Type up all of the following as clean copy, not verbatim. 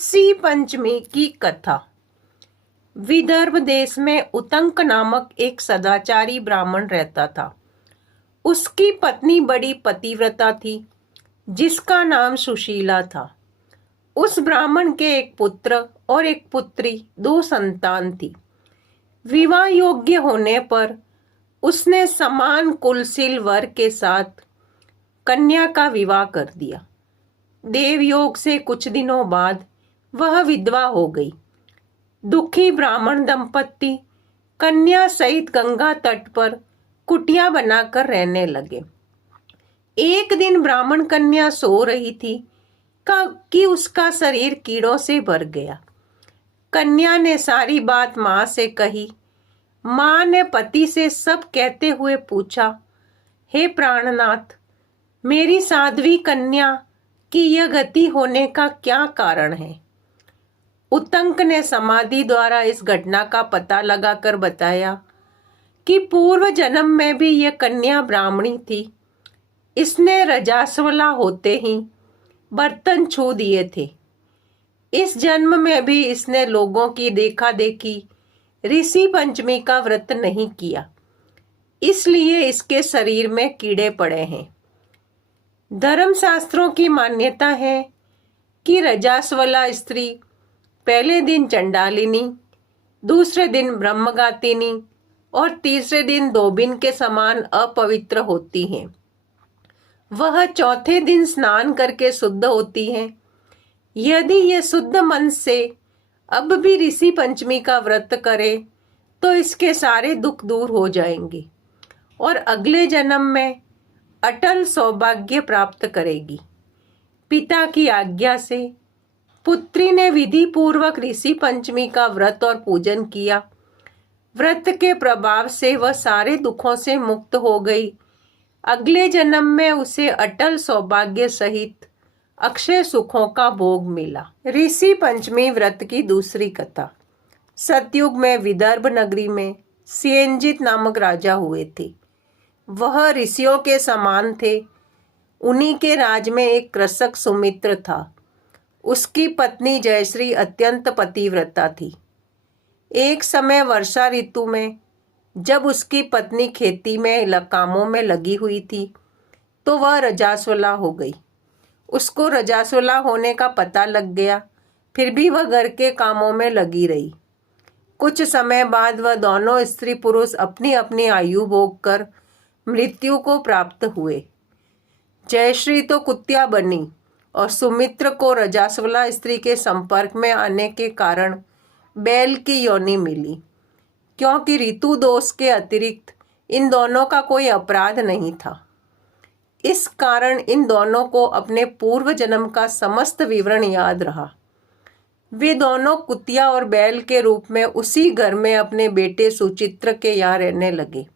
ऋषि पंचमी की कथा। विदर्भ देश में उतंक नामक एक सदाचारी ब्राह्मण रहता था। उसकी पत्नी बड़ी पतिव्रता थी, जिसका नाम सुशीला था। उस ब्राह्मण के एक पुत्र और एक पुत्री, दो संतान थी। विवाह योग्य होने पर उसने समान कुलशील वर के साथ कन्या का विवाह कर दिया। देवयोग से कुछ दिनों बाद वह विधवा हो गई। दुखी ब्राह्मण दंपत्ति कन्या सहित गंगा तट पर कुटिया बनाकर रहने लगे। एक दिन ब्राह्मण कन्या सो रही थी कि उसका शरीर कीड़ों से भर गया। कन्या ने सारी बात माँ से कही। माँ ने पति से सब कहते हुए पूछा, हे प्राणनाथ, मेरी साध्वी कन्या की यह गति होने का क्या कारण है? उतंक ने समाधि द्वारा इस घटना का पता लगाकर बताया कि पूर्व जन्म में भी यह कन्या ब्राह्मणी थी। इसने रजास्वला होते ही बर्तन छू दिए थे। इस जन्म में भी इसने लोगों की देखा देखी ऋषि पंचमी का व्रत नहीं किया, इसलिए इसके शरीर में कीड़े पड़े हैं। धर्मशास्त्रों की मान्यता है कि रजास्वला स्त्री पहले दिन चंडालिनी, दूसरे दिन ब्रह्मघातिनी और तीसरे दिन धोबिन के समान अपवित्र होती हैं। वह चौथे दिन स्नान करके शुद्ध होती हैं। यदि ये शुद्ध मन से अब भी ऋषि पंचमी का व्रत करे तो इसके सारे दुख दूर हो जाएंगे और अगले जन्म में अटल सौभाग्य प्राप्त करेगी। पिता की आज्ञा से पुत्री ने विधि पूर्वक ऋषि पंचमी का व्रत और पूजन किया। व्रत के प्रभाव से वह सारे दुखों से मुक्त हो गई। अगले जन्म में उसे अटल सौभाग्य सहित अक्षय सुखों का भोग मिला। ऋषि पंचमी व्रत की दूसरी कथा। सतयुग में विदर्भ नगरी में सियंजित नामक राजा हुए थे। वह ऋषियों के समान थे। उन्हीं के राज में एक कृषक सुमित्र था। उसकी पत्नी जयश्री अत्यंत पतिव्रता थी। एक समय वर्षा ऋतु में जब उसकी पत्नी खेती में कामों में लगी हुई थी तो वह रजास्वला हो गई। उसको रजास्वला होने का पता लग गया, फिर भी वह घर के कामों में लगी रही। कुछ समय बाद वह दोनों स्त्री पुरुष अपनी अपनी आयु भोग कर मृत्यु को प्राप्त हुए। जयश्री तो कुत्या बनी और सुमित्र को रजास्वला स्त्री के संपर्क में आने के कारण बैल की योनि मिली। क्योंकि ऋतु दोष के अतिरिक्त इन दोनों का कोई अपराध नहीं था, इस कारण इन दोनों को अपने पूर्व जन्म का समस्त विवरण याद रहा। वे दोनों कुतिया और बैल के रूप में उसी घर में अपने बेटे सुचित्र के यहाँ रहने लगे।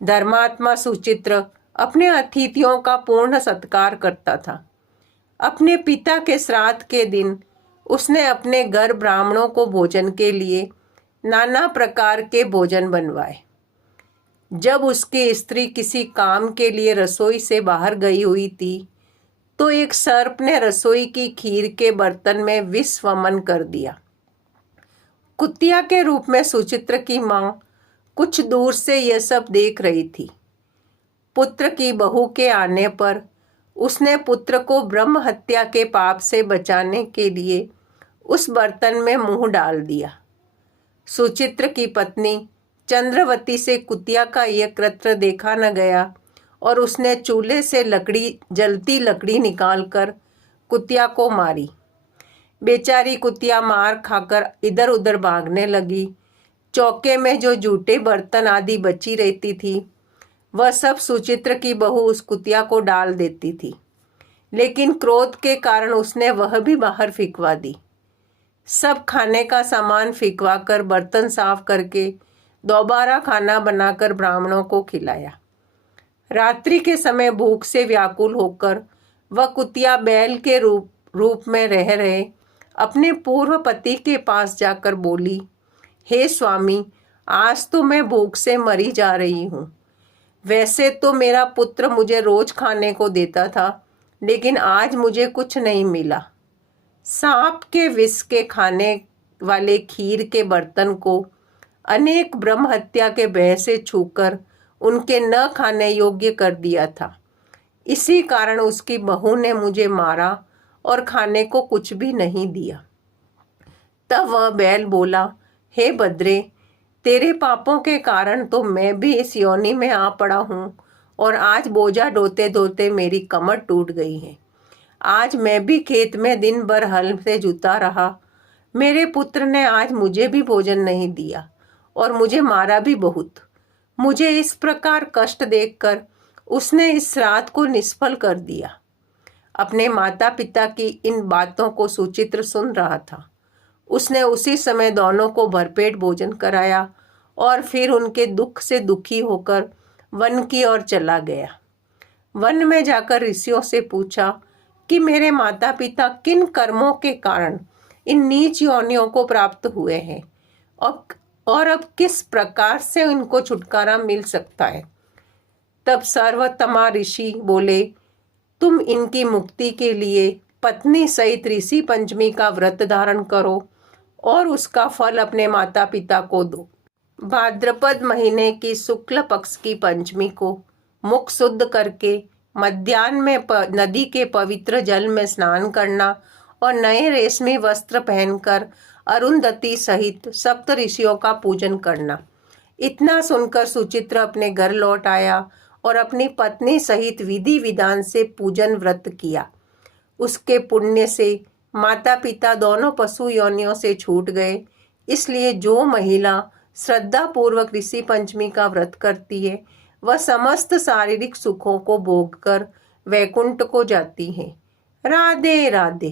धर्मात्मा सुचित्र अपने अतिथियों का पूर्ण सत्कार करता था। अपने पिता के श्राद्ध के दिन उसने अपने घर ब्राह्मणों को भोजन के लिए नाना प्रकार के भोजन बनवाए। जब उसकी स्त्री किसी काम के लिए रसोई से बाहर गई हुई थी तो एक सर्प ने रसोई की खीर के बर्तन में विष वमन कर दिया। कुतिया के रूप में सुचित्र की माँ कुछ दूर से यह सब देख रही थी। पुत्र की बहू के आने पर उसने पुत्र को ब्रह्म हत्या के पाप से बचाने के लिए उस बर्तन में मुंह डाल दिया। सुचित्र की पत्नी चंद्रवती से कुतिया का यह कृत्य देखा न गया और उसने चूल्हे से जलती लकड़ी निकालकर कुतिया को मारी। बेचारी कुतिया मार खाकर इधर उधर भागने लगी। चौके में जो जूठे बर्तन आदि बची रहती थी वह सब सुचित्र की बहू उस कुतिया को डाल देती थी, लेकिन क्रोध के कारण उसने वह भी बाहर फिकवा दी। सब खाने का सामान फिकवा कर बर्तन साफ करके दोबारा खाना बनाकर ब्राह्मणों को खिलाया। रात्रि के समय भूख से व्याकुल होकर वह कुतिया बैल के रूप में रह रहे अपने पूर्व पति के पास जाकर बोली, हे स्वामी, आज तो मैं भूख से मरी जा रही हूँ। वैसे तो मेरा पुत्र मुझे रोज खाने को देता था, लेकिन आज मुझे कुछ नहीं मिला। सांप के विष के खाने वाले खीर के बर्तन को अनेक ब्रह्म हत्या के भय से छूकर उनके न खाने योग्य कर दिया था। इसी कारण उसकी बहू ने मुझे मारा और खाने को कुछ भी नहीं दिया। तब वह बैल बोला, हे बद्रे, तेरे पापों के कारण तो मैं भी इस योनि में आ पड़ा हूँ और आज बोझा ढोते ढोते मेरी कमर टूट गई है। आज मैं भी खेत में दिन भर हल से जुता रहा। मेरे पुत्र ने आज मुझे भी भोजन नहीं दिया और मुझे मारा भी बहुत। मुझे इस प्रकार कष्ट देखकर उसने इस रात को निष्फल कर दिया। अपने माता पिता की इन बातों को सुचित्र सुन रहा था। उसने उसी समय दोनों को भरपेट भोजन कराया और फिर उनके दुख से दुखी होकर वन की ओर चला गया। वन में जाकर ऋषियों से पूछा कि मेरे माता पिता किन कर्मों के कारण इन नीच योनियों को प्राप्त हुए हैं और अब किस प्रकार से इनको छुटकारा मिल सकता है। तब सर्वोत्तमा ऋषि बोले, तुम इनकी मुक्ति के लिए पत्नी सहित ऋषि पंचमी का व्रत धारण करो और उसका फल अपने माता पिता को दो। भाद्रपद महीने की शुक्ल पक्ष की पंचमी को मुख शुद्ध करके मध्याह्न में नदी के पवित्र जल में स्नान करना और नए रेशमी वस्त्र पहनकर अरुंधति सहित सप्त ऋषियों का पूजन करना। इतना सुनकर सुचित्र अपने घर लौट आया और अपनी पत्नी सहित विधि विधान से पूजन व्रत किया। उसके पुण्य से माता पिता दोनों पशु योनियों से छूट गए। इसलिए जो महिला श्रद्धा पूर्वक ऋषि पंचमी का व्रत करती है वह समस्त शारीरिक सुखों को भोगकर वैकुंठ को जाती है। राधे राधे।